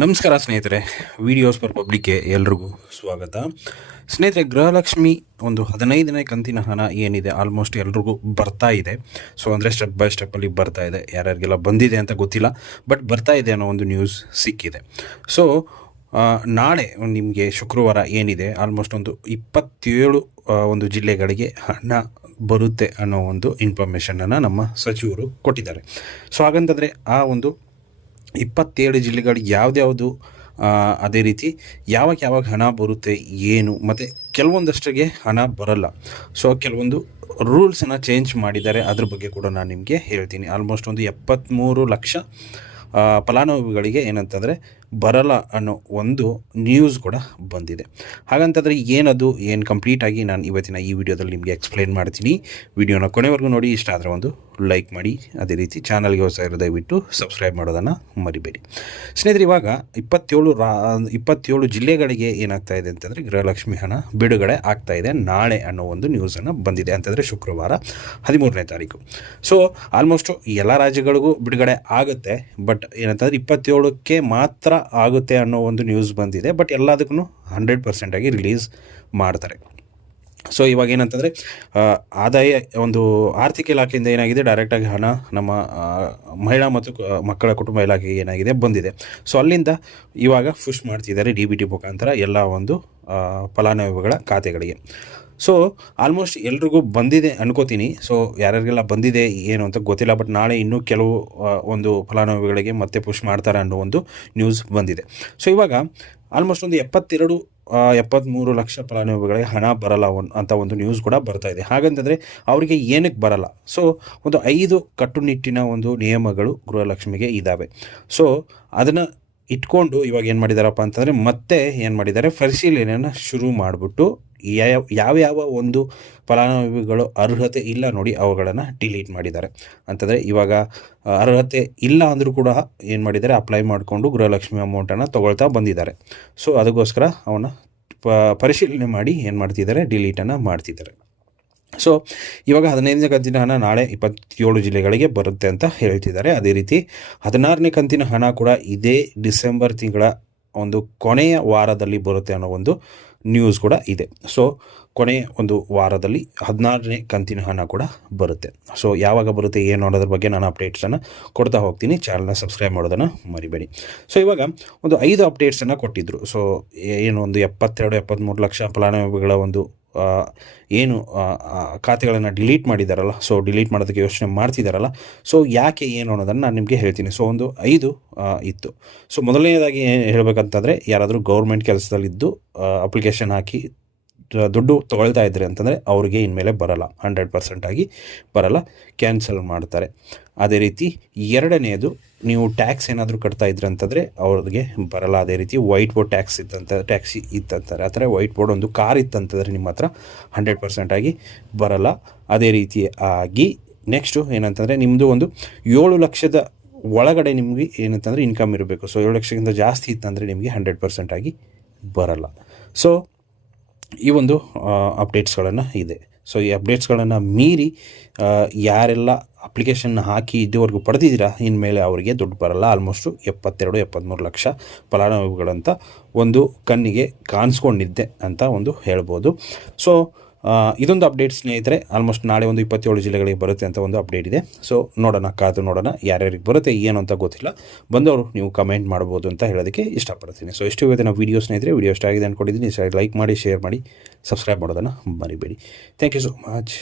ನಮಸ್ಕಾರ ಸ್ನೇಹಿತರೆ, videos for ಪಬ್ಲಿಕ್ಗೆ ಎಲ್ರಿಗೂ ಸ್ವಾಗತ. ಸ್ನೇಹಿತರೆ, ಗೃಹಲಕ್ಷ್ಮಿ ಒಂದು 15ನೇ ಕಂತಿನ ಹಣ ಏನಿದೆ ಆಲ್ಮೋಸ್ಟ್ ಎಲ್ರಿಗೂ ಬರ್ತಾ ಇದೆ. ಸೊ ಅಂದರೆ ಸ್ಟೆಪ್ ಬೈ ಸ್ಟೆಪ್ಪಲ್ಲಿ ಬರ್ತಾ ಇದೆ. ಯಾರ್ಯಾರಿಗೆಲ್ಲ ಬಂದಿದೆ ಅಂತ ಗೊತ್ತಿಲ್ಲ, ಬಟ್ ಬರ್ತಾ ಇದೆ ಅನ್ನೋ ಒಂದು ನ್ಯೂಸ್ ಸಿಕ್ಕಿದೆ. ಸೊ ನಾಳೆ ನಿಮಗೆ ಶುಕ್ರವಾರ ಏನಿದೆ ಆಲ್ಮೋಸ್ಟ್ ಒಂದು 27 ಒಂದು ಜಿಲ್ಲೆಗಳಿಗೆ ಹಣ ಬರುತ್ತೆ ಅನ್ನೋ ಒಂದು ಇನ್ಫಾರ್ಮೇಷನನ್ನು ನಮ್ಮ ಸಚಿವರು ಕೊಟ್ಟಿದ್ದಾರೆ. ಸೊ ಹಾಗಂತಂದರೆ ಆ ಒಂದು 27 ಜಿಲ್ಲೆಗಳು ಯಾವ್ದ್ಯಾವುದು, ಅದೇ ರೀತಿ ಯಾವಾಗ ಹಣ ಬರುತ್ತೆ ಏನು, ಮತ್ತು ಕೆಲವೊಂದಷ್ಟಿಗೆ ಹಣ ಬರಲ್ಲ. ಸೊ ಕೆಲವೊಂದು ರೂಲ್ಸನ್ನು ಚೇಂಜ್ ಮಾಡಿದ್ದಾರೆ, ಅದ್ರ ಬಗ್ಗೆ ಕೂಡ ನಾನು ನಿಮಗೆ ಹೇಳ್ತೀನಿ. ಆಲ್ಮೋಸ್ಟ್ ಒಂದು 73 ಲಕ್ಷ ಫಲಾನುಭವಿಗಳಿಗೆ ಏನಂತಂದರೆ ಬರಲ್ಲ ಅನ್ನೋ ಒಂದು ನ್ಯೂಸ್ ಕೂಡ ಬಂದಿದೆ. ಹಾಗಂತಂದರೆ ಏನದು ಕಂಪ್ಲೀಟಾಗಿ ನಾನು ಇವತ್ತಿನ ಈ ವಿಡಿಯೋದಲ್ಲಿ ನಿಮಗೆ ಎಕ್ಸ್ಪ್ಲೈನ್ ಮಾಡ್ತೀನಿ. ವಿಡಿಯೋನ ಕೊನೆವರೆಗೂ ನೋಡಿ. ಇಷ್ಟ ಆದರೆ ಒಂದು ಲೈಕ್ ಮಾಡಿ, ಅದೇ ರೀತಿ ಚಾನಲ್ಗೆ ಹೊಸ ಇರೋ ದಯವಿಟ್ಟು ಸಬ್ಸ್ಕ್ರೈಬ್ ಮಾಡೋದನ್ನು ಮರಿಬೇಡಿ. ಸ್ನೇಹಿತರೆ, ಇವಾಗ 27 ಜಿಲ್ಲೆಗಳಿಗೆ ಏನಾಗ್ತಾ ಇದೆ ಅಂತಂದರೆ ಗೃಹಲಕ್ಷ್ಮಿ ಹಣ ಬಿಡುಗಡೆ ಆಗ್ತಾ ಇದೆ ನಾಳೆ ಅನ್ನೋ ಒಂದು ನ್ಯೂಸನ್ನು ಬಂದಿದೆ. ಅಂತಂದರೆ ಶುಕ್ರವಾರ 13ನೇ ತಾರೀಕು. ಸೊ ಆಲ್ಮೋಸ್ಟು ಎಲ್ಲ ರಾಜ್ಯಗಳಿಗೂ ಬಿಡುಗಡೆ ಆಗುತ್ತೆ, ಬಟ್ ಏನಂತಂದರೆ 27ಕ್ಕೆ ಮಾತ್ರ ಆಗುತ್ತೆ ಅನ್ನೋ ಒಂದು ನ್ಯೂಸ್ ಬಂದಿದೆ. ಬಟ್ ಎಲ್ಲದಕ್ಕೂ 100% ರಿಲೀಸ್ ಮಾಡ್ತಾರೆ. ಸೊ ಇವಾಗ ಏನಂತಂದರೆ ಆದಾಯ ಒಂದು ಆರ್ಥಿಕ ಇಲಾಖೆಯಿಂದ ಏನಾಗಿದೆ, ಡೈರೆಕ್ಟಾಗಿ ಹಣ ನಮ್ಮ ಮಹಿಳಾ ಮತ್ತು ಮಕ್ಕಳ ಕುಟುಂಬ ಇಲಾಖೆಗೆ ಏನಾಗಿದೆ ಬಂದಿದೆ. ಸೊ ಅಲ್ಲಿಂದ ಇವಾಗ ಪುಷ್ ಮಾಡ್ತಿದ್ದಾರೆ DBT ಮುಖಾಂತರ ಎಲ್ಲ ಒಂದು ಫಲಾನುಭವಿಗಳ ಖಾತೆಗಳಿಗೆ. ಸೊ ಆಲ್ಮೋಸ್ಟ್ ಎಲ್ರಿಗೂ ಬಂದಿದೆ ಅನ್ಕೋತೀನಿ. ಸೊ ಯಾರ್ಯಾರಿಗೆಲ್ಲ ಬಂದಿದೆ ಏನು ಅಂತ ಗೊತ್ತಿಲ್ಲ, ಬಟ್ ನಾಳೆ ಇನ್ನೂ ಕೆಲವು ಒಂದು ಫಲಾನುಭವಿಗಳಿಗೆ ಮತ್ತೆ ಪುಷ್ ಮಾಡ್ತಾರೆ ಅನ್ನೋ ಒಂದು ನ್ಯೂಸ್ ಬಂದಿದೆ. ಸೊ ಇವಾಗ ಆಲ್ಮೋಸ್ಟ್ ಒಂದು 73 ಲಕ್ಷ ಫಲಾನುಭವಿಗಳಿಗೆ ಹಣ ಬರಲ್ಲ ಅಂತ ಒಂದು ನ್ಯೂಸ್ ಕೂಡ ಬರ್ತಾ ಇದೆ. ಹಾಗಂತಂದರೆ ಅವರಿಗೆ ಏನಕ್ಕೆ ಬರಲ್ಲ? ಸೊ ಒಂದು 5 ಕಟ್ಟುನಿಟ್ಟಿನ ಒಂದು ನಿಯಮಗಳು ಗೃಹಲಕ್ಷ್ಮಿಗೆ ಇದ್ದಾವೆ. ಸೊ ಅದನ್ನು ಇಟ್ಕೊಂಡು ಇವಾಗ ಏನು ಮಾಡಿದಾರಪ್ಪ ಅಂತಂದರೆ ಮತ್ತೆ ಏನು ಮಾಡಿದ್ದಾರೆ, ಪರಿಶೀಲನೆಯನ್ನು ಶುರು ಮಾಡಿಬಿಟ್ಟು ಯಾವ್ಯಾವ ಒಂದು ಫಲಾನುಭವಿಗಳು ಅರ್ಹತೆ ಇಲ್ಲ ನೋಡಿ ಅವುಗಳನ್ನು ಡಿಲೀಟ್ ಮಾಡಿದ್ದಾರೆ. ಅಂತಂದರೆ ಇವಾಗ ಅರ್ಹತೆ ಇಲ್ಲ ಅಂದರೂ ಕೂಡ ಏನು ಮಾಡಿದ್ದಾರೆ, ಅಪ್ಲೈ ಮಾಡಿಕೊಂಡು ಗೃಹಲಕ್ಷ್ಮಿ ಅಮೌಂಟನ್ನು ತೊಗೊಳ್ತಾ ಬಂದಿದ್ದಾರೆ. ಸೊ ಅದಕ್ಕೋಸ್ಕರ ಅವನ್ನ ಪರಿಶೀಲನೆ ಮಾಡಿ ಏನು ಮಾಡ್ತಿದ್ದಾರೆ, ಡಿಲೀಟನ್ನು ಮಾಡ್ತಿದ್ದಾರೆ. ಸೊ ಇವಾಗ 15ನೇ ಕಂತಿನ ಹಣ ನಾಳೆ 27 ಜಿಲ್ಲೆಗಳಿಗೆ ಬರುತ್ತೆ ಅಂತ ಹೇಳ್ತಿದ್ದಾರೆ. ಅದೇ ರೀತಿ 16ನೇ ಕಂತಿನ ಹಣ ಕೂಡ ಇದೇ ಡಿಸೆಂಬರ್ ತಿಂಗಳ ಒಂದು ಕೊನೆಯ ವಾರದಲ್ಲಿ ಬರುತ್ತೆ ಅನ್ನೋ ಒಂದು ನ್ಯೂಸ್ ಕೂಡ ಇದೆ. ಸೊ ಕೊನೆಯ ಒಂದು ವಾರದಲ್ಲಿ 16ನೇ ಕಂತಿನ ಹಣ ಕೂಡ ಬರುತ್ತೆ. ಸೊ ಯಾವಾಗ ಬರುತ್ತೆ ಏನು ಅನ್ನೋದ್ರ ಬಗ್ಗೆ ನಾನು ಅಪ್ಡೇಟ್ಸನ್ನು ಕೊಡ್ತಾ ಹೋಗ್ತೀನಿ. ಚಾನಲ್ನ ಸಬ್ಸ್ಕ್ರೈಬ್ ಮಾಡೋದನ್ನು ಮರಿಬೇಡಿ. ಸೊ ಇವಾಗ ಒಂದು 5 ಅಪ್ಡೇಟ್ಸನ್ನು ಕೊಟ್ಟಿದ್ದರು. ಸೊ ಏನು ಒಂದು 73 ಲಕ್ಷ ಫಲಾನುಭವಿಗಳ ಒಂದು ಏನು ಖಾತೆಗಳನ್ನು ಡಿಲೀಟ್ ಮಾಡಿದಾರಲ್ಲ, ಸೊ ಡಿಲೀಟ್ ಮಾಡೋದಕ್ಕೆ ಯೋಚನೆ ಮಾಡ್ತಿದ್ದಾರಲ್ಲ, ಸೊ ಯಾಕೆ ಏನು ಅನ್ನೋದನ್ನು ನಾನು ನಿಮಗೆ ಹೇಳ್ತೀನಿ. ಸೊ ಒಂದು 5 ಇತ್ತು. ಸೊ ಮೊದಲನೇದಾಗಿ ಏನು ಹೇಳಬೇಕಂತಂದರೆ, ಯಾರಾದರೂ ಗೌರ್ಮೆಂಟ್ ಕೆಲಸದಲ್ಲಿದ್ದು ಅಪ್ಲಿಕೇಶನ್ ಹಾಕಿ ದುಡ್ಡು ತೊಗೊಳ್ತಾ ಇದ್ದಾರೆ ಅಂತಂದರೆ ಅವ್ರಿಗೆ ಇನ್ಮೇಲೆ ಬರಲ್ಲ, 100% ಬರಲ್ಲ, ಕ್ಯಾನ್ಸಲ್ ಮಾಡ್ತಾರೆ. ಅದೇ ರೀತಿ ಎರಡನೆಯದು, ನೀವು ಟ್ಯಾಕ್ಸ್ ಏನಾದರೂ ಕಟ್ತಾ ಇದ್ರೆ ಅಂತಂದರೆ ಅವ್ರಿಗೆ ಬರಲ್ಲ. ಅದೇ ರೀತಿ ವೈಟ್ ಬೋರ್ಡ್ ಟ್ಯಾಕ್ಸಿ ಇತ್ತಂತಾರೆ. ಆ ಥರ ವೈಟ್ ಬೋರ್ಡ್ ಒಂದು ಕಾರ್ ಇತ್ತಂತಂದರೆ ನಿಮ್ಮ ಹತ್ರ 100% ಬರಲ್ಲ. ಅದೇ ರೀತಿಯಾಗಿ ನೆಕ್ಸ್ಟು ಏನಂತಂದರೆ, ನಿಮ್ಮದು ಒಂದು 7 ಲಕ್ಷದ ಒಳಗಡೆ ನಿಮಗೆ ಏನಂತಂದರೆ ಇನ್ಕಮ್ ಇರಬೇಕು. ಸೊ 7 ಲಕ್ಷಕ್ಕಿಂತ ಜಾಸ್ತಿ ಇತ್ತಂದರೆ ನಿಮಗೆ 100% ಬರಲ್ಲ. ಸೊ ಈ ಒಂದು ಅಪ್ಡೇಟ್ಸ್ಗಳನ್ನು ಇದೆ. ಸೊ ಈ ಅಪ್ಡೇಟ್ಸ್ಗಳನ್ನು ಮೀರಿ ಯಾರೆಲ್ಲ ಅಪ್ಲಿಕೇಶನ್ ಹಾಕಿ ಇದುವರೆಗೂ ಪಡೆದಿದ್ದೀರಾ, ಇನ್ಮೇಲೆ ಅವರಿಗೆ ದುಡ್ಡು ಬರಲ್ಲ. ಆಲ್ಮೋಸ್ಟು 73 ಲಕ್ಷ ಫಲಾನುಭವಿಗಳಂತ ಒಂದು ಕಣ್ಣಿಗೆ ಕಾಣಿಸ್ಕೊಂಡಿದ್ದೆ ಅಂತ ಒಂದು ಹೇಳ್ಬೋದು. ಸೊ ಇದೊಂದು ಅಪ್ಡೇಟ್ ಸ್ನೇಹಿತರೆ. ಆಲ್ಮೋಸ್ಟ್ ನಾಳೆ ಒಂದು 27 ಜಿಲ್ಲೆಗಳಿಗೆ ಬರುತ್ತೆ ಅಂತ ಒಂದು ಅಪ್ಡೇಟ್ ಇದೆ. ಸೊ ಕಾದು ನೋಡೋಣ ಯಾರ್ಯಾರಿಗೆ ಬರುತ್ತೆ ಏನು ಅಂತ ಗೊತ್ತಿಲ್ಲ. ಬಂದವರು ನೀವು ಕಮೆಂಟ್ ಮಾಡ್ಬೋದು ಅಂತ ಹೇಳೋದಕ್ಕೆ ಇಷ್ಟಪಡ್ತೀನಿ. ಸೊ ಇಷ್ಟು ಇವತ್ತಿನ ವೀಡಿಯೋ ಸ್ನೇಹಿತರೆ. ವಿಡಿಯೋ ಇಷ್ಟ ಆಗಿದೆ ಅಂದ್ಕೊಂಡಿದ್ದೀನಿ. ಲೈಕ್ ಮಾಡಿ, ಶೇರ್ ಮಾಡಿ, ಸಬ್ಸ್ಕ್ರೈಬ್ ಮಾಡೋದನ್ನು ಮರಿಬೇಡಿ. Thank you so much.